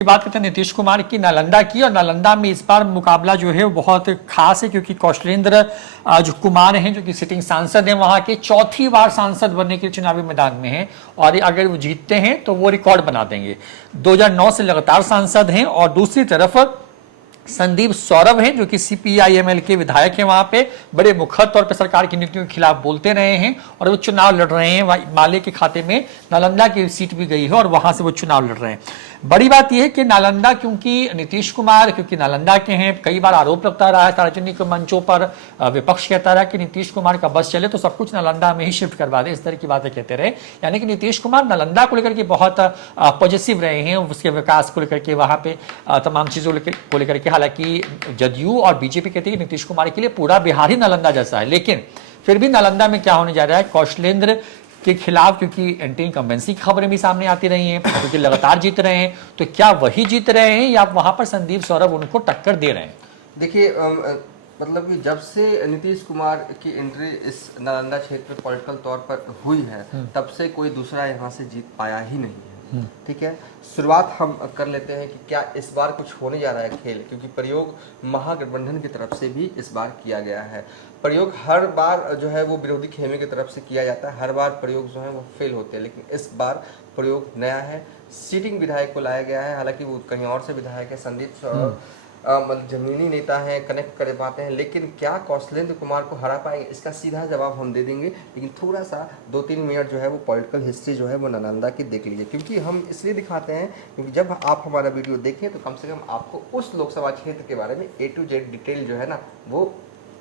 बात करते हैं नीतीश कुमार की नालंदा की। और नालंदा में इस बार मुकाबला जो है वो बहुत खास है, क्योंकि कौशलेंद्र जो कुमार हैं, जो कि सिटिंग सांसद हैं, वहां के चौथी बार सांसद बनने के चुनावी मैदान में हैं। और अगर वो जीतते हैं तो वो रिकॉर्ड बना देंगे। 2009 से लगातार सांसद हैं। और दूसरी तरफ संदीप सौरभ हैं, जो कि CPI-ML के विधायक हैं, वहां पे बड़े मुखर तौर पे सरकार की नीतियों के खिलाफ बोलते रहे हैं और वो चुनाव लड़ रहे हैं। माले के खाते में नालंदा की सीट भी गई है और वहां से वो चुनाव लड़ रहे हैं। बड़ी बात यह है कि नालंदा, क्योंकि नीतीश कुमार क्योंकि नालंदा के हैं, कई बार आरोप लगता रहा है सार्वजनिक मंचों पर, विपक्ष कहता रहा कि नीतीश कुमार का बस चले तो सब कुछ नालंदा में ही शिफ्ट करवा दे, इस तरह की बातें कहते रहे। यानी कि नीतीश कुमार नालंदा को लेकर के बहुत पॉजिटिव रहे हैं, उसके विकास को लेकर के, वहां पे तमाम चीजों को लेकर के। हालांकि जदयू और बीजेपी कहती है कि नीतीश कुमार के लिए पूरा बिहार ही नालंदा जैसा है, लेकिन फिर भी नालंदा में क्या होने जा रहा है, कौशलेंद्र के खिलाफ, क्योंकि एंटी इनकम्बेंसी की खबरें भी सामने आती रही हैं, क्योंकि लगातार जीत रहे हैं, तो क्या वही जीत रहे हैं या वहां पर संदीप सौरभ उनको टक्कर दे रहे हैं? देखिए, मतलब कि जब से नीतीश कुमार की एंट्री इस नालंदा क्षेत्र में पॉलिटिकल तौर पर हुई है, तब से कोई दूसरा यहाँ से जीत पाया ही नहीं है। ठीक है, शुरुआत हम कर लेते हैं कि क्या इस बार कुछ होने जा रहा है खेल, क्योंकि प्रयोग महागठबंधन की तरफ से भी इस बार किया गया है। प्रयोग हर बार जो है वो विरोधी खेमे की तरफ से किया जाता है, हर बार प्रयोग जो है वो फेल होते हैं, लेकिन इस बार प्रयोग नया है। सीटिंग विधायक को लाया गया है, हालांकि वो कहीं और से विधायक है। संदीप सौरभ मतलब जमीनी नेता हैं, कनेक्ट कर पाते हैं, लेकिन क्या कौशलेंद्र कुमार को हरा पाएंगे, इसका सीधा जवाब हम दे देंगे। लेकिन थोड़ा सा 2-3 मिनट जो है वो पॉलिटिकल हिस्ट्री जो है वो नालंदा की देख लीजिए, क्योंकि हम इसलिए दिखाते हैं क्योंकि जब आप हमारा वीडियो देखें तो कम से कम आपको उस लोकसभा क्षेत्र के बारे में A to Z डिटेल जो है ना वो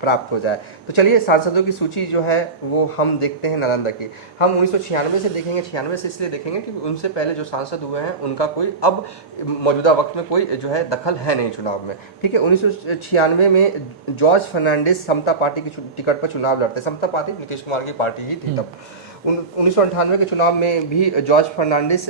प्राप्त हो जाए। तो चलिए, सांसदों की सूची जो है वो हम देखते हैं नालंदा की। हम 1996 से देखेंगे। 96 से इसलिए देखेंगे क्योंकि उनसे पहले जो सांसद हुए हैं उनका कोई अब मौजूदा वक्त में कोई जो है दखल है नहीं चुनाव में। ठीक है, 1996 में जॉर्ज फर्नांडिस समता पार्टी की टिकट पर चुनाव लड़ते। समता पार्टी नीतीश कुमार की पार्टी ही थी तब। 1998 के चुनाव में भी जॉर्ज फर्नांडिस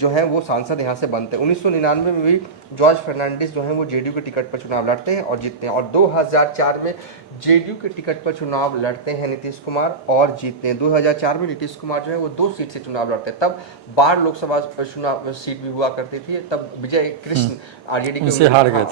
जो है वो सांसद यहाँ से बनते हैं। 1999 में भी जॉर्ज फर्नांडिस जो है वो जेडीयू के टिकट पर चुनाव लड़ते हैं और जीतते हैं। और 2004 में जेडीयू के टिकट पर चुनाव लड़ते हैं नीतीश कुमार और जीतते हैं। 2004 में नीतीश कुमार जो है वो 2 सीट से चुनाव लड़ते हैं। तब 12 लोकसभा चुनाव सीट भी हुआ करती थी। तब विजय कृष्ण आरजेडी के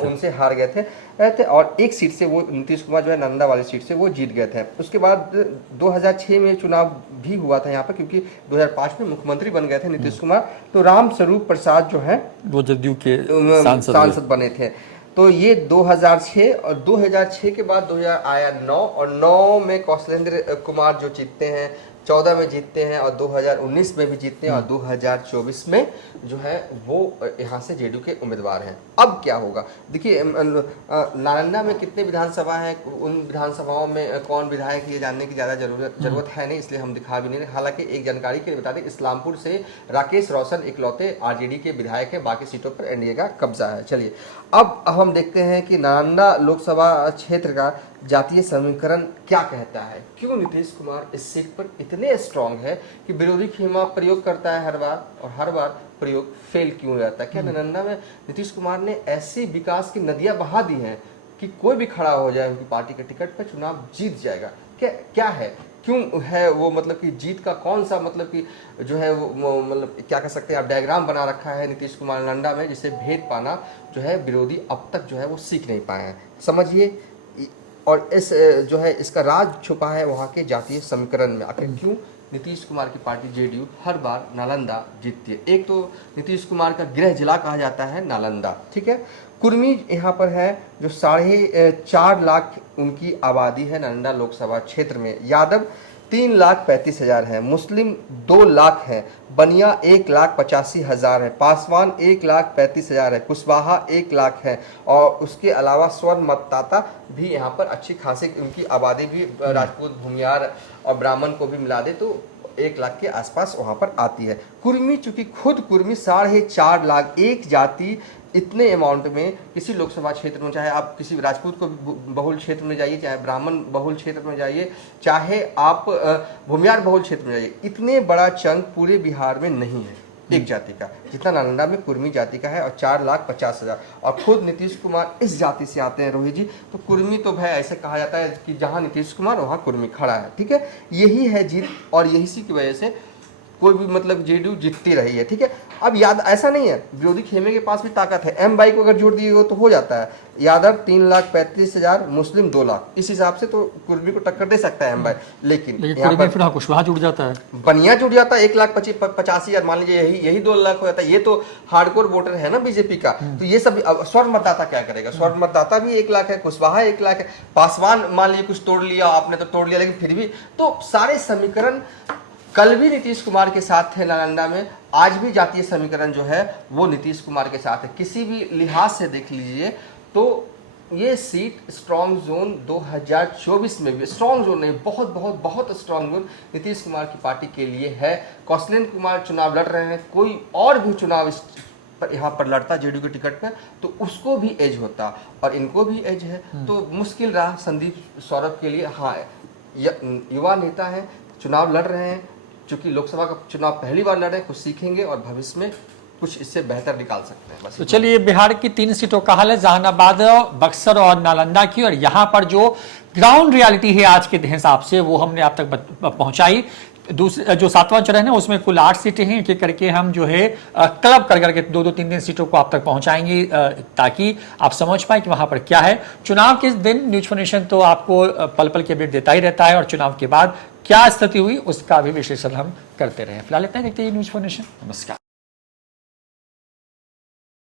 उनसे हार गए थे और 1 सीट से वो नीतीश कुमार जो है नालंदा वाली सीट से वो जीत गए थे। उसके बाद 2006 में चुनाव भी हुआ था यहाँ पर, क्योंकि 2005 में मुख्यमंत्री बन गए थे नीतीश कुमार, तो राम स्वरूप प्रसाद जो है वो जदयू के सांसद बने थे। तो ये 2006 और 2006 के बाद 2000 आया 9 और 9 में कौशलेंद्र कुमार जो जीतते हैं, 14 में जीतते हैं और 2019 में भी जीतते हैं और 2024 में जो है वो यहाँ से जेडीयू के उम्मीदवार हैं। अब क्या होगा, देखिए नालंदा में कितने विधानसभा हैं, उन विधानसभाओं में कौन विधायक, ये जानने की ज़्यादा जरूरत है नहीं, इसलिए हम दिखा भी नहीं रहे। हालांकि एक जानकारी के लिए बता दें, इस्लामपुर से राकेश रोशन इकलौते आरजेडी के विधायक हैं, बाकी सीटों पर एनडीए का कब्जा है। चलिए, अब हम देखते हैं कि नालंदा लोकसभा क्षेत्र का जातीय समीकरण क्या कहता है। क्यों नीतीश कुमार इस सीट पर इतने स्ट्रांग है कि विरोधी खेमा प्रयोग करता है हर बार, और हर बार प्रयोग फेल क्यों रहता है? क्या नालंदा में नीतीश कुमार ने ऐसी विकास की नदियां बहा दी हैं कि कोई भी खड़ा हो जाए उनकी पार्टी के टिकट पर चुनाव जीत जाएगा? क्या है, क्यों है वो, मतलब कि जीत का कौन सा, मतलब कि जो है वो मतलब क्या कह सकते हैं आप, डायग्राम बना रखा है नीतीश कुमार नालंदा में, जिसे भेद पाना जो है विरोधी अब तक जो है वो सीख नहीं पाए हैं, समझिए। और इस जो है इसका राज छुपा है वहाँ के जातीय समीकरण में। आखिर क्यों नीतीश कुमार की पार्टी जेडीयू हर बार नालंदा जीतती है? एक तो नीतीश कुमार का गृह जिला कहा जाता है नालंदा, ठीक है। कुर्मी यहाँ पर है जो 4.5 लाख उनकी आबादी है नालंदा लोकसभा क्षेत्र में। यादव 3,35,000 है, मुस्लिम 2 लाख है, बनिया 1,85,000 है, पासवान 1,35,000 है, कुशवाहा 1 लाख है, और उसके अलावा स्वर्ण मतदाता भी यहाँ पर अच्छी खासी उनकी आबादी भी राजपूत, भूमियार और ब्राह्मण को भी मिला दे तो 1 लाख के आसपास वहाँ पर आती है। कुर्मी, चूंकि खुद कुर्मी 4.5 लाख, एक जाति इतने अमाउंट में किसी लोकसभा क्षेत्र में, चाहे आप किसी राजपूत को बहुल क्षेत्र में जाइए, चाहे ब्राह्मण बहुल क्षेत्र में जाइए, चाहे आप भूमियार बहुल क्षेत्र में जाइए, इतने बड़ा चंक पूरे बिहार में नहीं है एक जाति का जितना नालंदा में कुर्मी जाति का है, और 4,50,000। और खुद नीतीश कुमार इस जाति से आते हैं रोहित जी, तो कुर्मी तो भाई ऐसे कहा जाता है कि जहां नीतीश कुमार वहां कुर्मी खड़ा है, ठीक है। यही है जीत, और यही सी की वजह से कोई भी मतलब जेडीयू जीतती रही है, ठीक है। अब याद ऐसा नहीं है, विरोधी खेमे के पास भी ताकत है, एम बाई को अगर जोड़ दिए तो हो जाता है। यादव 3,35,000, मुस्लिम 2 लाख, इस हिसाब से तो कुर्मी को टक्कर दे सकता है एम बाई। लेकिन यहाँ कुर्मी फिर कुशवाहा जुड़ जाता है, बनिया जुड़ जाता है, 1,85,000 मान लीजिए, यही 2 लाख हो जाता है। ये तो हार्डकोर वोटर है ना बीजेपी का, तो ये सब स्वर्ण मतदाता क्या करेगा? स्वर्ण मतदाता भी 1 लाख है, कुशवाहा 1 लाख है, पासवान मान लीजिए कुछ तोड़ लिया आपने तो तोड़ लिया, लेकिन फिर भी तो सारे समीकरण कल भी नीतीश कुमार के साथ थे नालंदा में, आज भी जातीय समीकरण जो है वो नीतीश कुमार के साथ है। किसी भी लिहाज से देख लीजिए तो ये सीट स्ट्रॉन्ग जोन 2024 में भी, स्ट्रॉन्ग जोन नहीं, बहुत बहुत बहुत स्ट्रॉन्ग जोन नीतीश कुमार की पार्टी के लिए है। कौशलेंद्र कुमार चुनाव लड़ रहे हैं, कोई और भी चुनाव यहाँ पर लड़ता जेडीयू के टिकट पर तो उसको भी एज होता और इनको भी एज है, तो मुश्किल रहा संदीप सौरभ के लिए। हाँ, युवा नेता है, चुनाव लड़ रहे हैं, चूंकि लोकसभा का चुनाव पहली बार लड़े, कुछ सीखेंगे और भविष्य में कुछ इससे बेहतर निकाल सकते हैं। बस तो चलिए, बिहार की 3 सीटों का हाल है, जहानाबाद, बक्सर और नालंदा की, और यहाँ पर जो ग्राउंड रियलिटी है आज के हिसाब से वो हमने आप तक पहुंचाई। दूसरे जो 7वां चरण है उसमें कुल 8 सीटें हैं, एक एक करके हम जो है क्लब कर करके 2-2, 3-3 सीटों को आप तक पहुंचाएंगे, ताकि आप समझ पाए कि वहां पर क्या है। चुनाव के दिन न्यूज फॉर नेशन तो आपको पल पल के अपडेट देता ही रहता है, और चुनाव के बाद क्या स्थिति हुई उसका भी विश्लेषण हम करते रहे। फिलहाल इतना ही, देखते हैं न्यूज फॉर नेशन। नमस्कार।